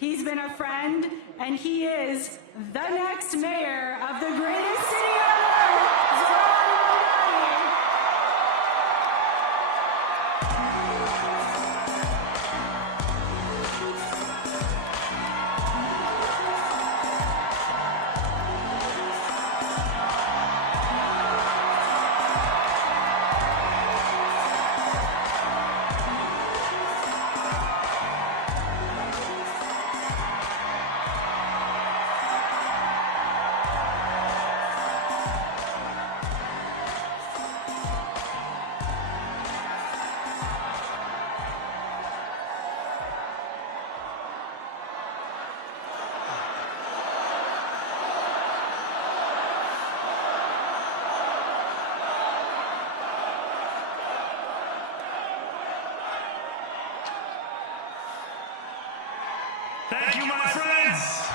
He's been a friend, and he is the next mayor of the greatest city on earth, Zohran Mamdani. Thank you, my friends.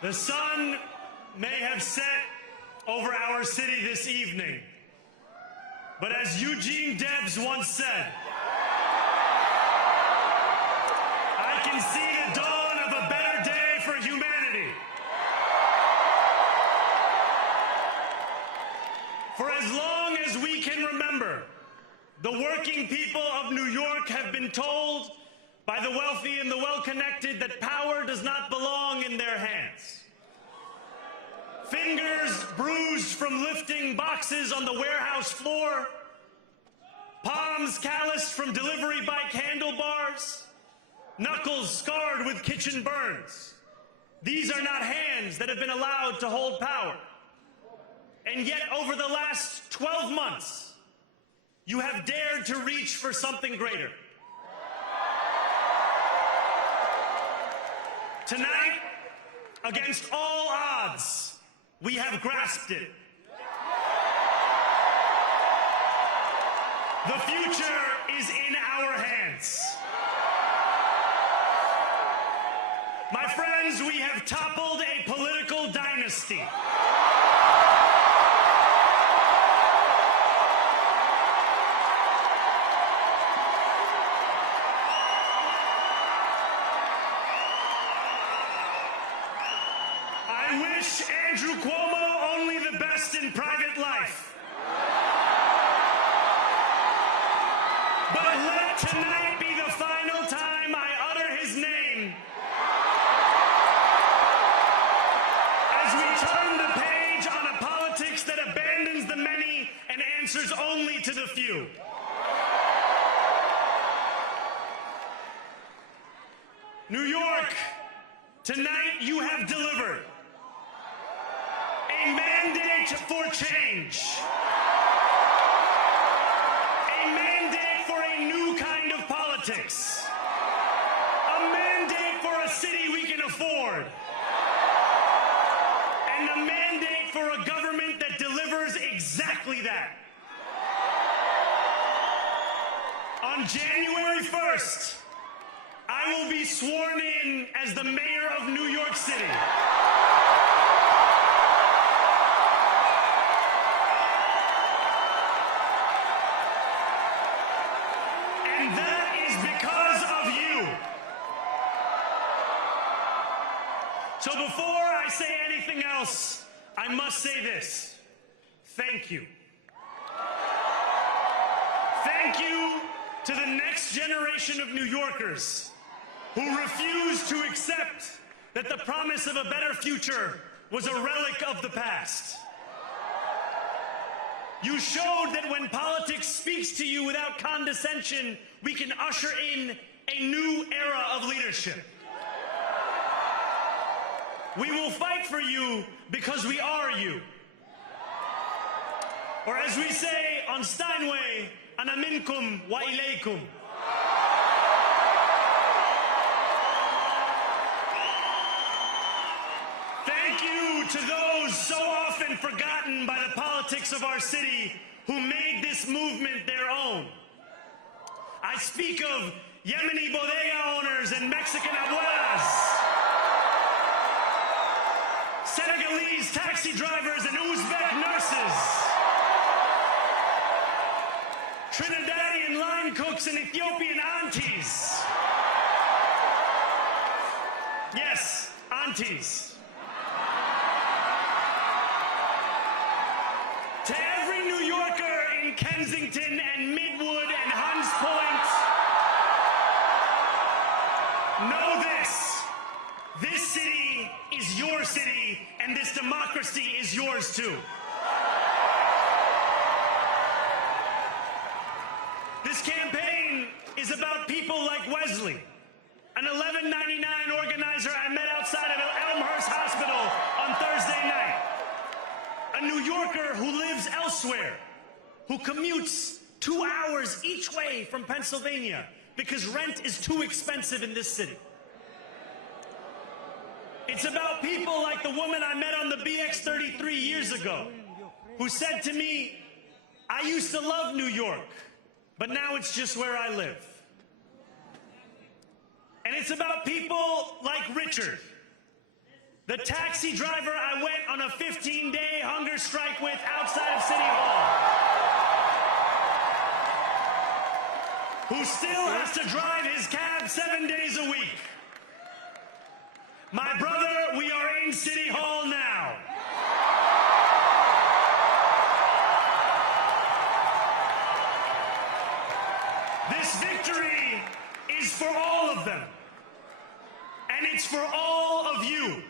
The sun may have set over our city this evening, but as Eugene Debs once said, I can see the dawn of a better day for humanity. For as long as we can remember, the working people of New York have been told by the wealthy and the well-connected that power does not belong in their hands. Fingers bruised from lifting boxes on the warehouse floor, palms calloused from delivery bike handlebars, knuckles scarred with kitchen burns. These are not hands that have been allowed to hold power. And yet, over the last 12 months, you have dared to reach for something greater. Tonight, against all odds, we have grasped it. The future is in our hands. My friends, we have toppled a political dynasty. I wish Andrew Cuomo only the best in private life. But let tonight be the final time I utter his name as we turn the page on a politics that abandons the many and answers only to the few. New York, tonight you have delivered a mandate for change. A mandate for a new kind of politics. A mandate for a city we can afford. And a mandate for a government that delivers exactly that. On January 1st, I will be sworn in as the mayor of New York City. And that is because of you. So before I say anything else, I must say this. Thank you. Thank you to the next generation of New Yorkers who refused to accept that the promise of a better future was a relic of the past. You showed that when politics speaks to you without condescension, we can usher in a new era of leadership. We will fight for you because we are you. Or as we say on Steinway, ana minkum wa ilaykum. Thank you to those so often forgotten by the politics of our city who made this movement their own. I speak of Yemeni bodega owners and Mexican abuelas, Senegalese taxi drivers and Uzbek nurses, Trinidadian line cooks and Ethiopian aunties. Yes, aunties. To every New Yorker in Kensington and Midwood and Hunts Point, know this. This city is your city, and this democracy is yours too. This campaign is about people like Wesley, an $11.99 organizer I met outside of Elmhurst Hospital on Thursday night. A New Yorker who lives elsewhere, who commutes 2 hours each way from Pennsylvania because rent is too expensive in this city. It's about people like the woman I met on the BX33 years ago, who said to me, I used to love New York, but now it's just where I live. And it's about people like Richard, the taxi driver I went on a 15-day hunger strike with outside of City Hall, who still has to drive his cab 7 days a week. My brother, we are in City Hall now. This victory is for all of them, and it's for all of you.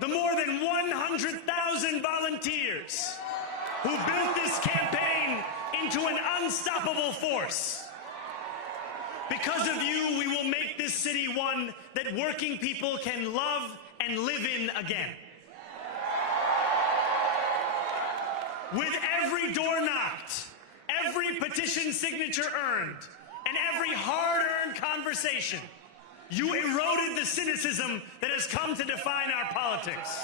The more than 100,000 volunteers who built this campaign into an unstoppable force. Because of you, we will make this city one that working people can love and live in again. With every door knocked, every petition signature earned, and every hard-earned conversation, you eroded the cynicism that has come to define our politics.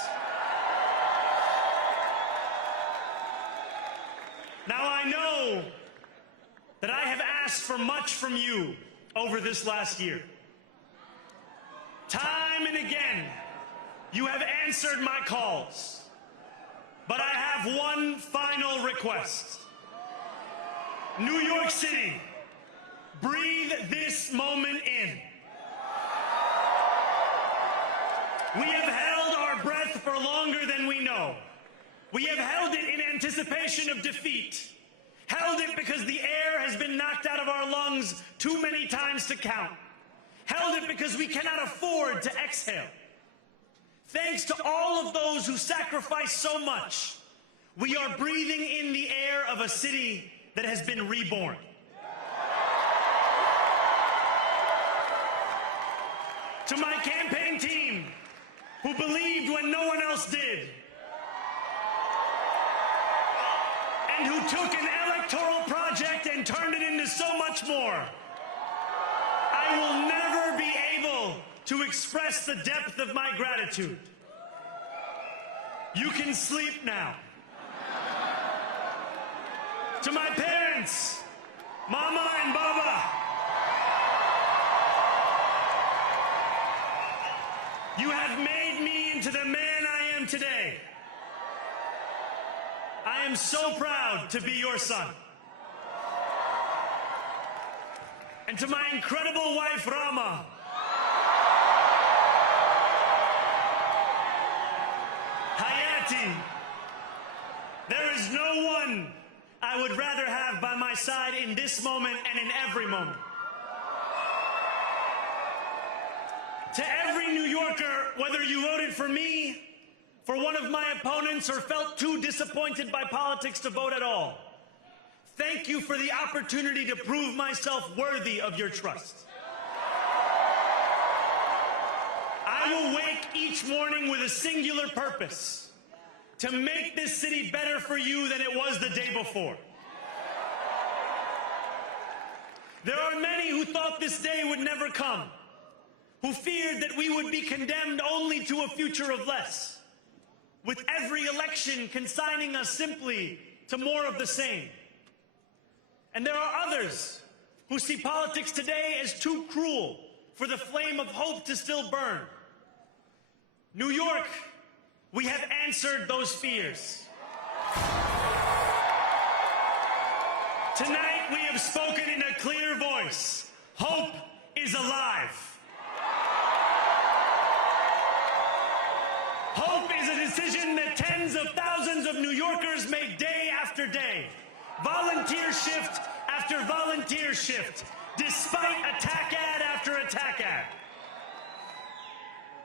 Now I know that I have asked for much from you over this last year. Time and again, you have answered my calls. But I have one final request. New York City, breathe this moment in. We have held our breath for longer than we know. We have held it in anticipation of defeat. Held it because the air has been knocked out of our lungs too many times to count. Held it because we cannot afford to exhale. Thanks to all of those who sacrificed so much, we are breathing in the air of a city that has been reborn. To my campaign team, who believed when no one else did, and who took an electoral project and turned it into so much more, I will never be able to express the depth of my gratitude. You can sleep now. To my parents, Mama and Baba, you have made me into the man I am today. I am so proud to be your son. And to my incredible wife, Rama, Hayati, there is no one I would rather have by my side in this moment and in every moment. To every New Yorker, whether you voted for me, for one of my opponents, or felt too disappointed by politics to vote at all, thank you for the opportunity to prove myself worthy of your trust. I will wake each morning with a singular purpose: to make this city better for you than it was the day before. There are many who thought this day would never come, who feared that we would be condemned only to a future of less, with every election consigning us simply to more of the same. And there are others who see politics today as too cruel for the flame of hope to still burn. New York, we have answered those fears. Tonight we have spoken in a clear voice. Hope is alive. Hope is a decision that tens of thousands of New Yorkers make day after day. Volunteer shift after volunteer shift, despite attack ad after attack ad.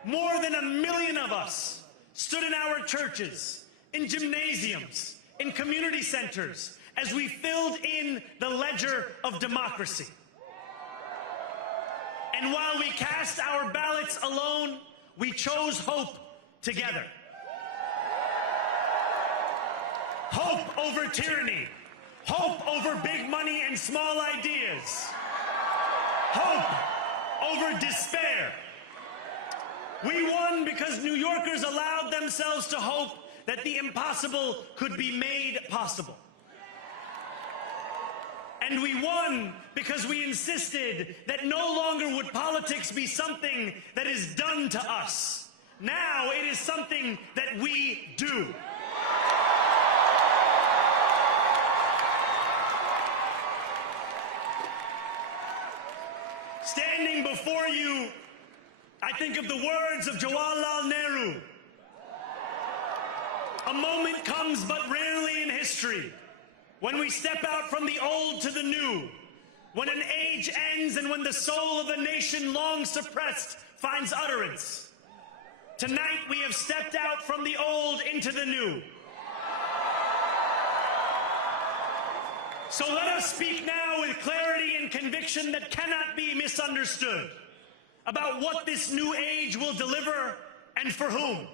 More than 1 million of us stood in our churches, in gymnasiums, in community centers, as we filled in the ledger of democracy. And while we cast our ballots alone, we chose hope together. Hope over tyranny. Hope over big money and small ideas. Hope over despair. We won because New Yorkers allowed themselves to hope that the impossible could be made possible. And we won because we insisted that no longer would politics be something that is done to us. Now it is something that we do. Standing before you, I think of the words of Jawaharlal Nehru. A moment comes but rarely in history when we step out from the old to the new, when an age ends and when the soul of a nation long suppressed finds utterance. Tonight we have stepped out from the old into the new. So let us speak now with clarity and conviction that cannot be misunderstood about what this new age will deliver and for whom.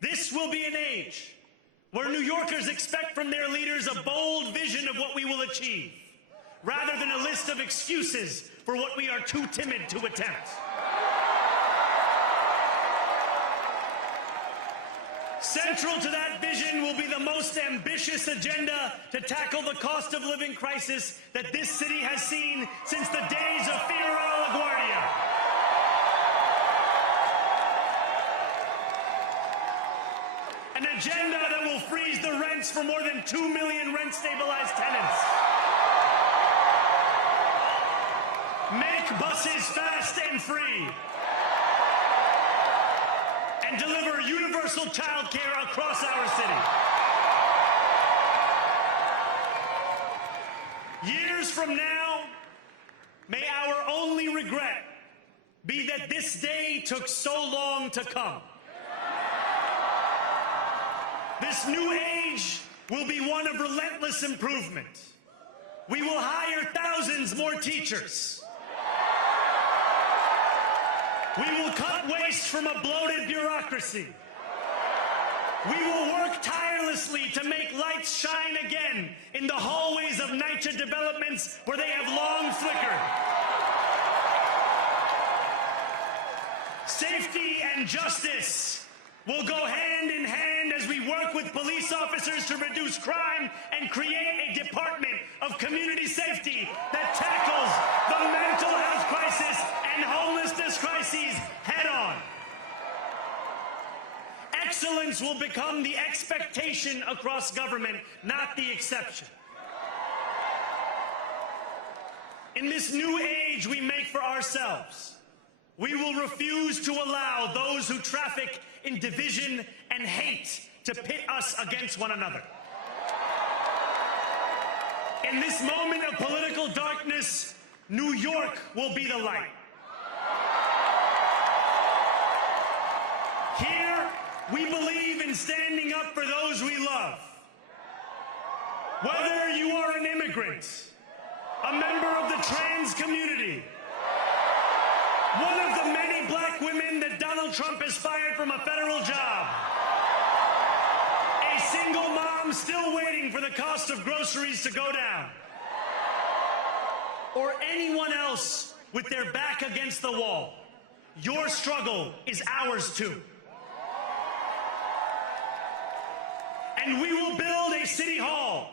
This will be an age where New Yorkers expect from their leaders a bold vision of what we will achieve, rather than a list of excuses for what we are too timid to attempt. Central to that vision will be the most ambitious agenda to tackle the cost of living crisis that this city has seen since the days of Figueroa LaGuardia. An agenda that will freeze the rents for more than 2 million rent-stabilized tenants. Make buses fast and free. And deliver universal child care across our city. Years from now, may our only regret be that this day took so long to come. This new age will be one of relentless improvement. We will hire thousands more teachers. We will cut waste from a bloated bureaucracy. We will work tirelessly to make lights shine again in the hallways of NYCHA developments where they have long flickered. Safety and justice will go hand in hand as we work with police officers to reduce crime and create a department of community safety that tackles the mental health crisis and homelessness crises head on. Excellence will become the expectation across government, not the exception. In this new age we make for ourselves, we will refuse to allow those who traffic in division and hate to pit us against one another. In this moment of political darkness, New York will be the light. Here, we believe in standing up for those we love. Whether you are an immigrant, a member of the trans community, one of the many black women that Donald Trump has fired from a federal job, a single mom still waiting for the cost of groceries to go down, or anyone else with their back against the wall, your struggle is ours too. And we will build a city hall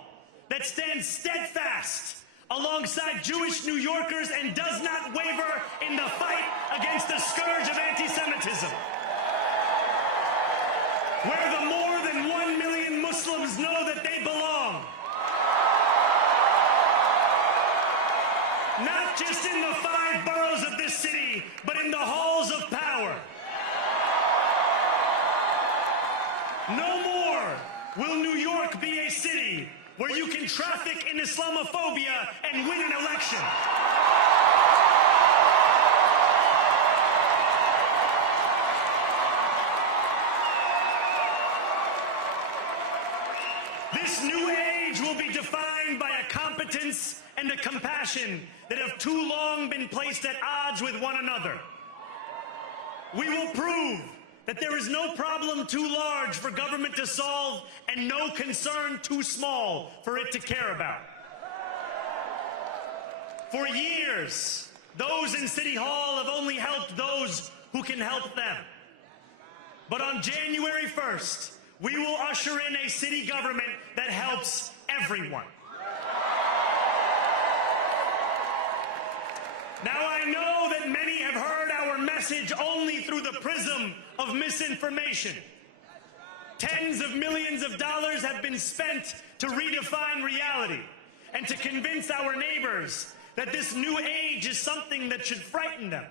that stands steadfast alongside Jewish New Yorkers and does not waver in the fight against the scourge of anti-Semitism. Where the more than 1 million Muslims know that they belong. Not just in the 5 boroughs of this city, but in the halls of power. No more will New York be a city where you can traffic in Islamophobia and win an election. This new age will be defined by a competence and a compassion that have too long been placed at odds with one another. We will prove that there is no problem too large for government to solve and no concern too small for it to care about. For years, those in City Hall have only helped those who can help them. But on January 1st, we will usher in a city government that helps everyone. Now, I know that many have heard our message only through the prism of misinformation. Tens of millions of dollars have been spent to redefine reality and to convince our neighbors that this new age is something that should frighten them.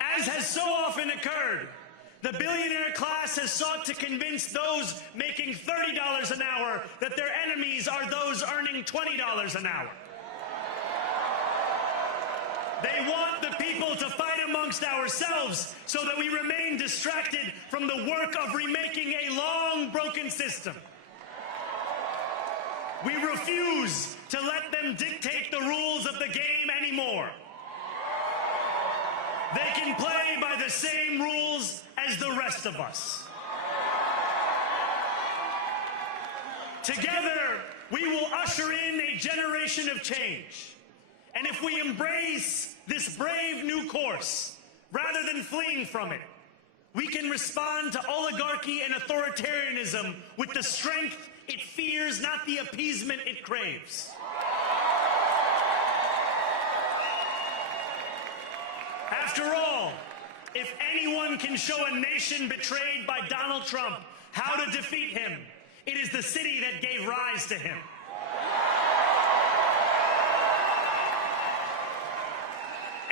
As has so often occurred, the billionaire class has sought to convince those making $30 an hour that their enemies are those earning $20 an hour. They want the people to fight amongst ourselves so that we remain distracted from the work of remaking a long broken system. We refuse to let them dictate the rules of the game anymore. They can play by the same rules as the rest of us. Together, we will usher in a generation of change. And if we embrace this brave new course, rather than fleeing from it, we can respond to oligarchy and authoritarianism with the strength it fears, not the appeasement it craves. After all, if anyone can show a nation betrayed by Donald Trump how to defeat him, it is the city that gave rise to him.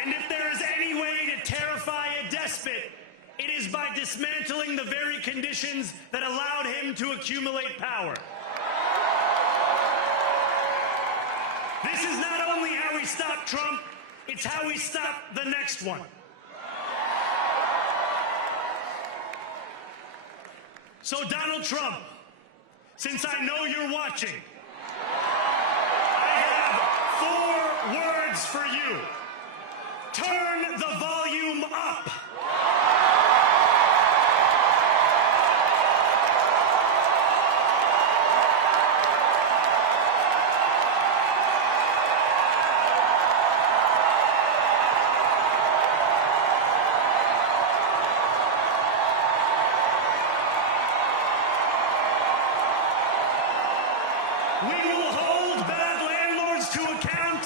And if there is any way to terrify a despot, it is by dismantling the very conditions that allowed him to accumulate power. This is not only how we stop Trump, it's how we stop the next one. So Donald Trump, since I know you're watching, I have 4 words for you. Turn the volume up. We will hold bad landlords to account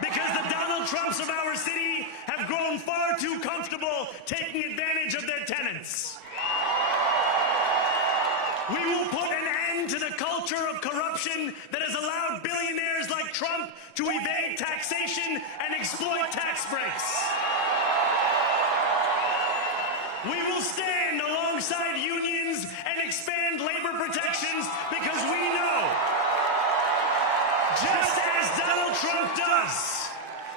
because the Donald Trumps of our city have grown far too comfortable taking advantage of their tenants. We will put an end to the culture of corruption that has allowed billionaires like Trump to evade taxation and exploit tax breaks. We will stand alongside unions and expand labor protections because we know, just as Donald Trump does,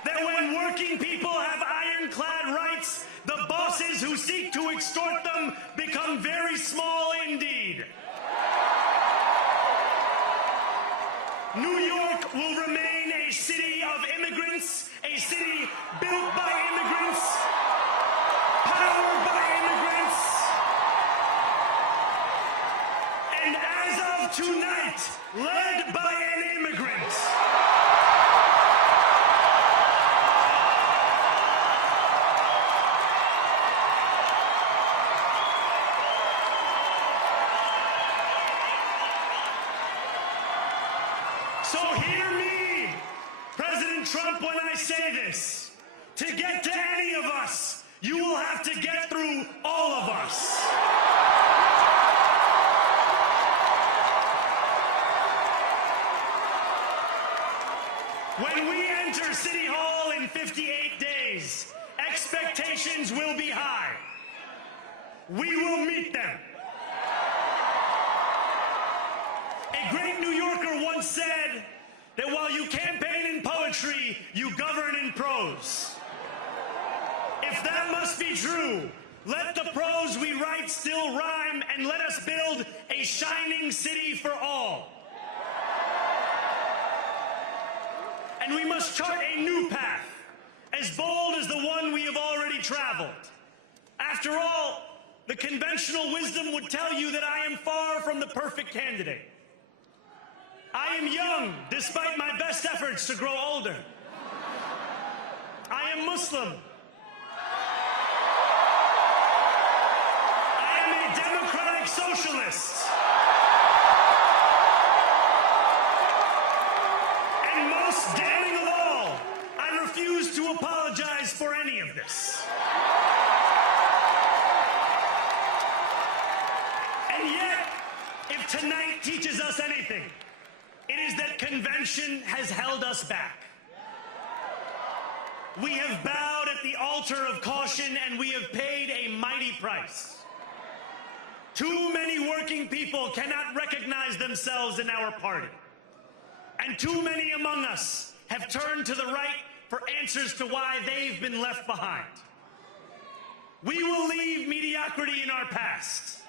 that when working people have ironclad rights, the bosses who seek to extort them become very small indeed. New York will remain a city of immigrants, a city built by immigrants, powered by immigrants, and as of tonight, led by an immigrant. So hear me, President Trump, when I say this. To get to any of us, you will have to get through all of us. When we enter City Hall in 58 days, expectations will be high. We will meet them. A great New Yorker once said that while you campaign in poetry, you govern in prose. If that must be true, let the prose we write still rhyme, and let us build a shining city for all. And we must chart a new path, as bold as the one we have already traveled. After all, the conventional wisdom would tell you that I am far from the perfect candidate. I am young, despite my best efforts to grow older. I am Muslim. I am a democratic socialist. And most damning of all, I refuse to apologize for any of this. And yet, if tonight teaches us anything, it is that convention has held us back. We have bowed at the altar of caution, and we have paid a mighty price. Too many working people cannot recognize themselves in our party. And too many among us have turned to the right for answers to why they've been left behind. We will leave mediocrity in our past.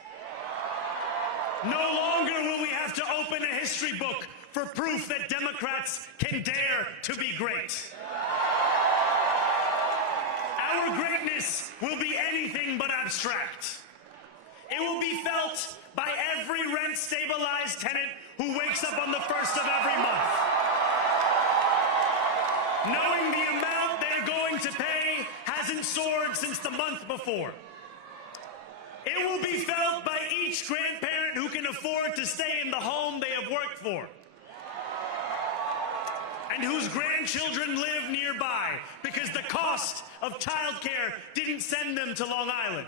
No longer will we have to open a history book for proof that Democrats can dare to be great. Our greatness will be anything but abstract. It will be felt by every rent-stabilized tenant who wakes up on the first of every month, knowing the amount they're going to pay hasn't soared since the month before. It will be felt by each grandparent who can afford to stay in the home they have worked for, and whose grandchildren live nearby because the cost of childcare didn't send them to Long Island.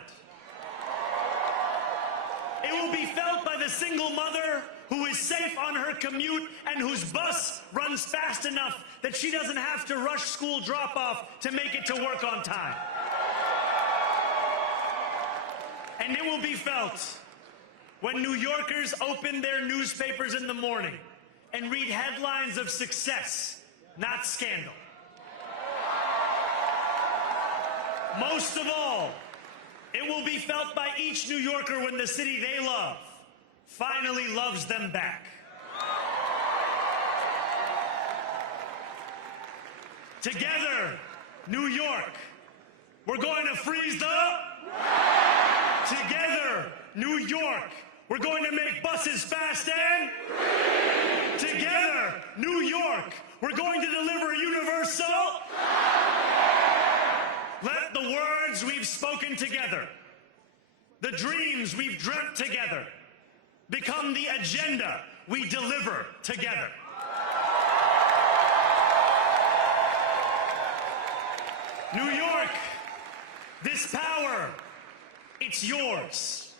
It will be felt by the single mother who is safe on her commute and whose bus runs fast enough that she doesn't have to rush school drop-off to make it to work on time. And it will be felt when New Yorkers open their newspapers in the morning and read headlines of success, not scandal. Most of all, it will be felt by each New Yorker when the city they love finally loves them back. Together, New York, we're going to freeze the... Together, New York, we're going to make buses fast and... Together, New York, we're going to deliver universal... Let the words we've spoken together, the dreams we've dreamt together, become the agenda we deliver together. New York, this power, it's yours.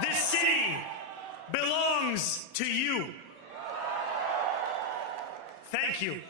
This city belongs to you. Thank you.